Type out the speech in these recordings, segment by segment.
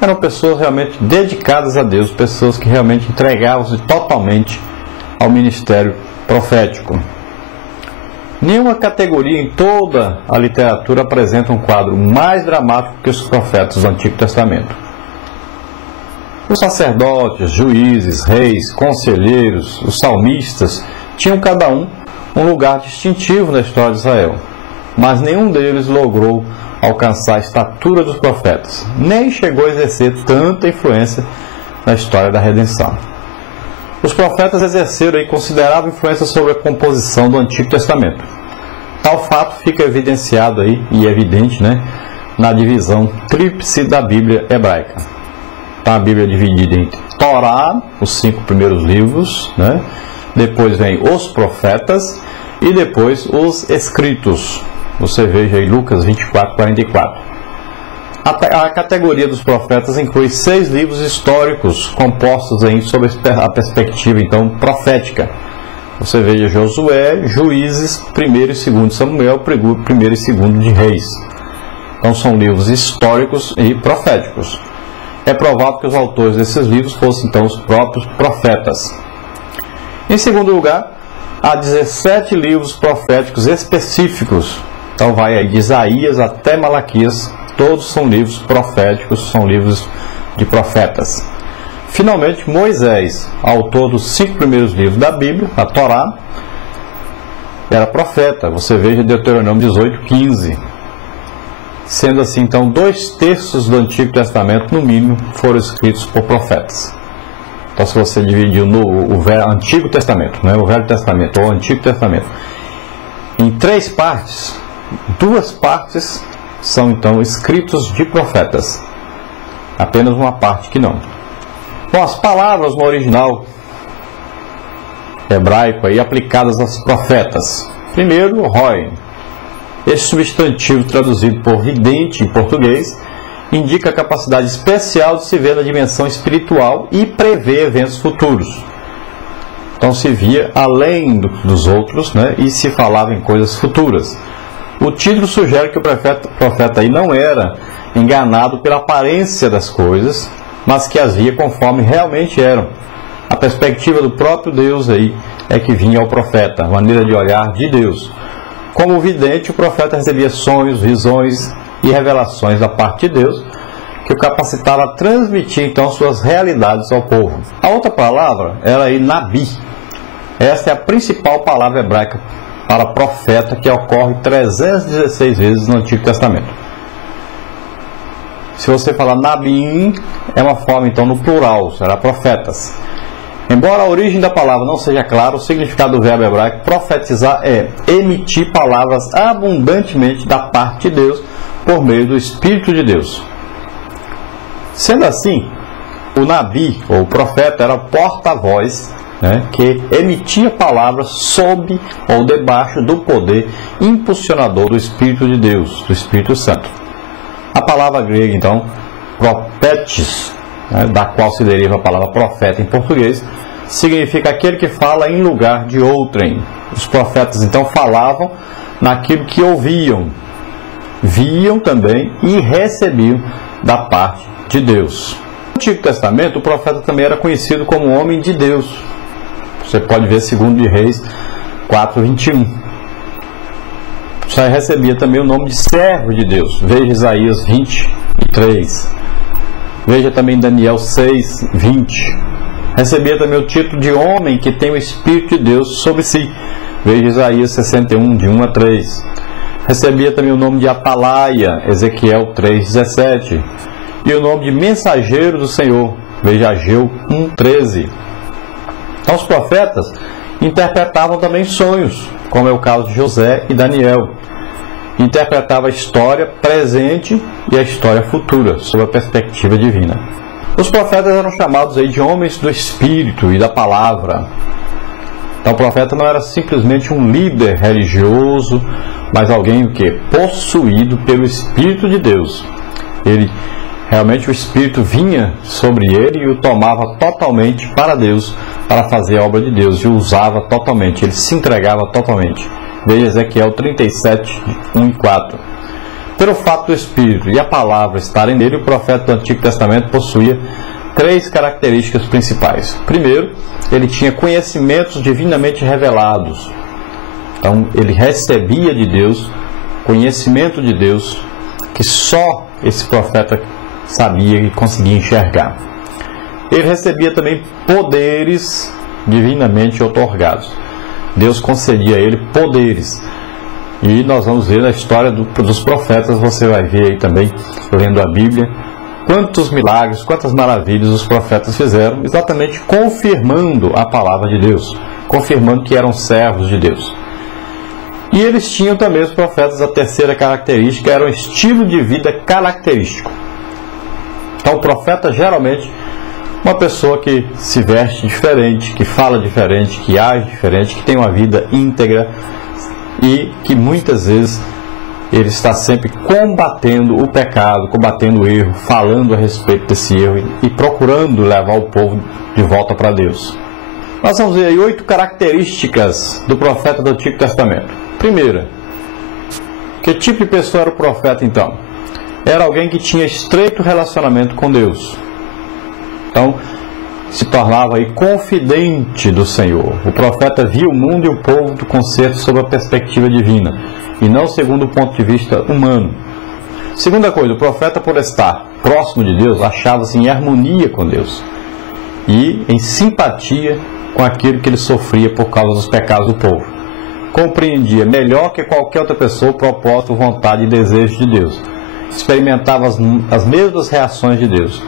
eram pessoas realmente dedicadas a Deus, pessoas que realmente entregavam-se totalmente ao ministério profético. Nenhuma categoria em toda a literatura apresenta um quadro mais dramático que os profetas do Antigo Testamento. Os sacerdotes, juízes, reis, conselheiros, os salmistas tinham cada um lugar distintivo na história de Israel, mas nenhum deles logrou alcançar a estatura dos profetas, nem chegou a exercer tanta influência na história da redenção. Os profetas exerceram considerável influência sobre a composição do Antigo Testamento. Tal fato fica evidenciado e evidente, na divisão tríplice da Bíblia hebraica. Então, a Bíblia é dividida entre Torá, os 5 primeiros livros, depois vem os profetas e depois os escritos. Você veja aí Lucas 24, 44. A categoria dos profetas inclui 6 livros históricos compostos sob a perspectiva profética. Você veja Josué, Juízes, 1º e 2º Samuel, 1º e 2º de Reis. Então são livros históricos e proféticos. É provável que os autores desses livros fossem os próprios profetas. Em segundo lugar, há 17 livros proféticos específicos. Então vai de Isaías até Malaquias. Todos são livros proféticos, são livros de profetas. Finalmente, Moisés, autor dos 5 primeiros livros da Bíblia, a Torá, era profeta. Você veja Deuteronômio 18, 15. Sendo assim, 2/3 do Antigo Testamento, no mínimo, foram escritos por profetas. Então, se você dividir o Antigo Testamento, o Velho Testamento ou o Antigo Testamento, em 3 partes, 2 partes são escritos de profetas, apenas uma parte que não. Bom, as palavras no original hebraico aplicadas aos profetas. Primeiro, Roi. Esse substantivo, traduzido por vidente em português, indica a capacidade especial de se ver na dimensão espiritual e prever eventos futuros. Então se via além dos outros, e se falava em coisas futuras. O título sugere que o profeta não era enganado pela aparência das coisas, mas que as via conforme realmente eram. A perspectiva do próprio Deus é que vinha ao profeta, a maneira de olhar de Deus. Como vidente, o profeta recebia sonhos, visões e revelações da parte de Deus, que o capacitava a transmitir suas realidades ao povo. A outra palavra era Nabi. Esta é a principal palavra hebraica para profeta, que ocorre 316 vezes no Antigo Testamento. Se você falar Nabim, é uma forma no plural, será profetas. Embora a origem da palavra não seja clara, o significado do verbo hebraico profetizar é emitir palavras abundantemente da parte de Deus por meio do Espírito de Deus. Sendo assim, o Nabi, ou profeta, era o porta-voz que emitia palavras sob ou debaixo do poder impulsionador do Espírito de Deus, do Espírito Santo. A palavra grega, propetes, da qual se deriva a palavra profeta em português, significa aquele que fala em lugar de outrem. Os profetas, falavam naquilo que ouviam, viam também e recebiam da parte de Deus. No Antigo Testamento, o profeta também era conhecido como homem de Deus. Você pode ver 2 de Reis 4, 21. Só recebia também o nome de servo de Deus. Veja Isaías 23. Veja também Daniel 6, 20. Recebia também o título de homem que tem o Espírito de Deus sobre si. Veja Isaías 61, de 1 a 3. Recebia também o nome de Atalaia, Ezequiel 3, 17. E o nome de mensageiro do Senhor. Veja Ageu 1, 13. Então os profetas interpretavam também sonhos, como é o caso de José e Daniel. Interpretava a história presente e a história futura, sob a perspectiva divina. Os profetas eram chamados de homens do Espírito e da Palavra. Então o profeta não era simplesmente um líder religioso, mas alguém possuído pelo Espírito de Deus. Realmente o Espírito vinha sobre ele e o tomava totalmente para Deus, para fazer a obra de Deus, e o usava totalmente, ele se entregava totalmente. Veja Ezequiel 37, 1 e 4. Pelo fato do Espírito e a palavra estarem nele, o profeta do Antigo Testamento possuía 3 características principais. Primeiro, ele tinha conhecimentos divinamente revelados. Então, ele recebia de Deus conhecimento de Deus que só esse profeta sabia e conseguia enxergar. Ele recebia também poderes divinamente outorgados. Deus concedia a ele poderes. E nós vamos ver na história dos profetas, você vai ver aí também, lendo a Bíblia, quantos milagres, quantas maravilhas os profetas fizeram, exatamente confirmando a palavra de Deus, confirmando que eram servos de Deus. E eles tinham também, os profetas, a terceira característica, era um estilo de vida característico. Então o profeta geralmente uma pessoa que se veste diferente, que fala diferente, que age diferente, que tem uma vida íntegra e que muitas vezes ele está sempre combatendo o pecado, combatendo o erro, falando a respeito desse erro e procurando levar o povo de volta para Deus. Nós vamos ver aí 8 características do profeta do Antigo Testamento. Primeira, que tipo de pessoa era o profeta então? Era alguém que tinha estreito relacionamento com Deus. Então, se tornava aí confidente do Senhor. O profeta via o mundo e o povo do concerto sob a perspectiva divina, e não segundo o ponto de vista humano. Segunda coisa, o profeta, por estar próximo de Deus, achava-se em harmonia com Deus e em simpatia com aquilo que ele sofria por causa dos pecados do povo. Compreendia melhor que qualquer outra pessoa o propósito, vontade e desejo de Deus. Experimentava as mesmas reações de Deus.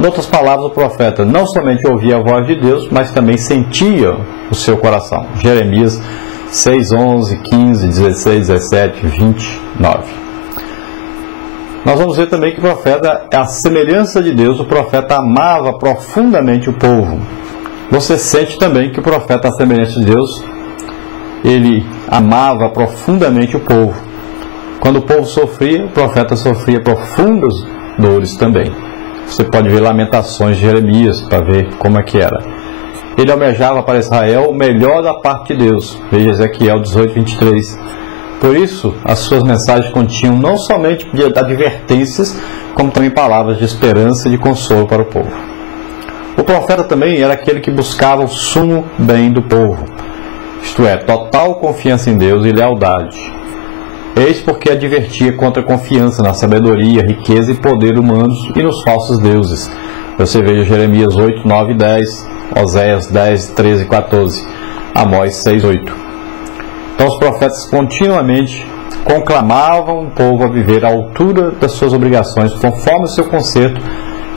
Em outras palavras, o profeta não somente ouvia a voz de Deus, mas também sentia o seu coração. Jeremias 6, 11, 15, 16, 17, 29. Nós vamos ver também que o profeta, à semelhança de Deus, o profeta amava profundamente o povo. Você sente também que o profeta, à semelhança de Deus, ele amava profundamente o povo. Quando o povo sofria, o profeta sofria profundas dores também. Você pode ver Lamentações de Jeremias para ver como é que era. Ele almejava para Israel o melhor da parte de Deus. Veja Ezequiel 18, 23. Por isso, as suas mensagens continham não somente advertências, como também palavras de esperança e de consolo para o povo. O profeta também era aquele que buscava o sumo bem do povo, isto é, total confiança em Deus e lealdade. Eis porque advertia contra a confiança na sabedoria, riqueza e poder humanos e nos falsos deuses. Você veja Jeremias 8, 9 e 10, Oséias 10, 13 e 14, Amós 6, 8. Então os profetas continuamente conclamavam o povo a viver à altura das suas obrigações, conforme o seu concerto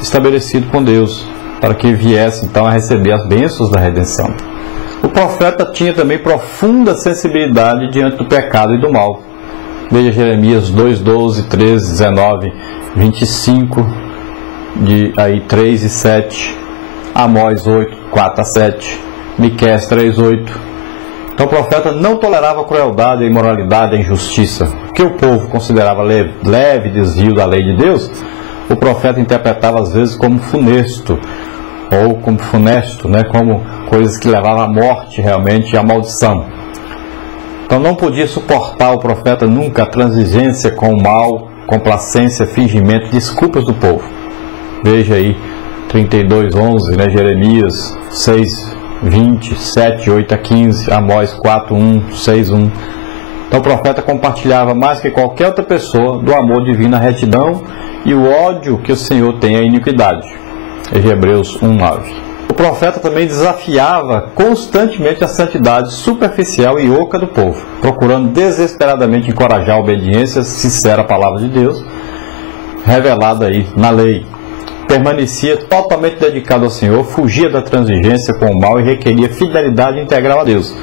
estabelecido com Deus, para que viesse então a receber as bênçãos da redenção. O profeta tinha também profunda sensibilidade diante do pecado e do mal. Veja Jeremias 2, 12, 13, 19, 25, 3 e 7, Amós 8, 4 a 7, Miqueias 3, 8. Então o profeta não tolerava a crueldade, a imoralidade, a injustiça. O que o povo considerava leve desvio da lei de Deus, o profeta interpretava às vezes como funesto, ou como funesto, como coisas que levavam à morte realmente e à maldição. Então não podia suportar o profeta nunca a transigência com o mal, complacência, fingimento, desculpas do povo. Veja aí 32, 11, Jeremias 6, 20, 7, 8 a 15, Amós 4, 1, 6, 1. Então o profeta compartilhava mais que qualquer outra pessoa do amor divino à retidão e o ódio que o Senhor tem à iniquidade. Hebreus 1, 9. O profeta também desafiava constantemente a santidade superficial e oca do povo, procurando desesperadamente encorajar a obediência sincera à palavra de Deus, revelada aí na lei. Permanecia totalmente dedicado ao Senhor, fugia da transigência com o mal e requeria fidelidade integral a Deus.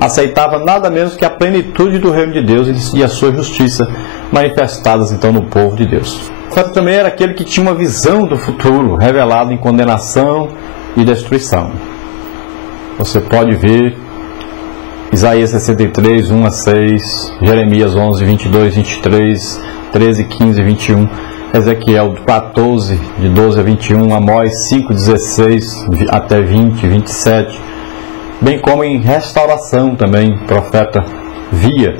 Aceitava nada menos que a plenitude do reino de Deus e a sua justiça, manifestadas então no povo de Deus. O profeta também era aquele que tinha uma visão do futuro, revelado em condenação e destruição. Você pode ver Isaías 63, 1 a 6, Jeremias 11, 22, 23, 13, 15, 21, Ezequiel 14, de 12 a 21, Amós 5, 16 até 20, 27, bem como em restauração também, o profeta via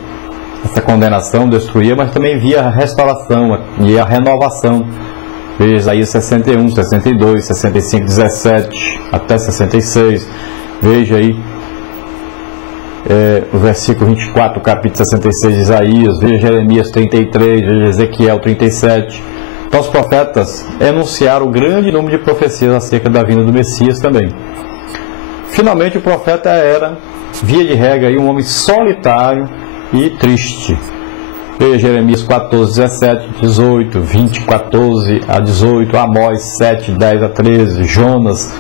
essa condenação, destruía, mas também via a restauração e a renovação. Veja Isaías 61, 62, 65, 17 até 66. Veja aí o versículo 24, capítulo 66 de Isaías. Veja Jeremias 33, veja Ezequiel 37. Então os profetas enunciaram o grande número de profecias acerca da vinda do Messias também. Finalmente o profeta era, via de regra, um homem solitário e triste. Veja Jeremias 14, 17, 18, 20, 14 a 18, Amós 7, 10 a 13, Jonas,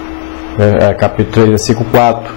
capítulo 3, versículo 4.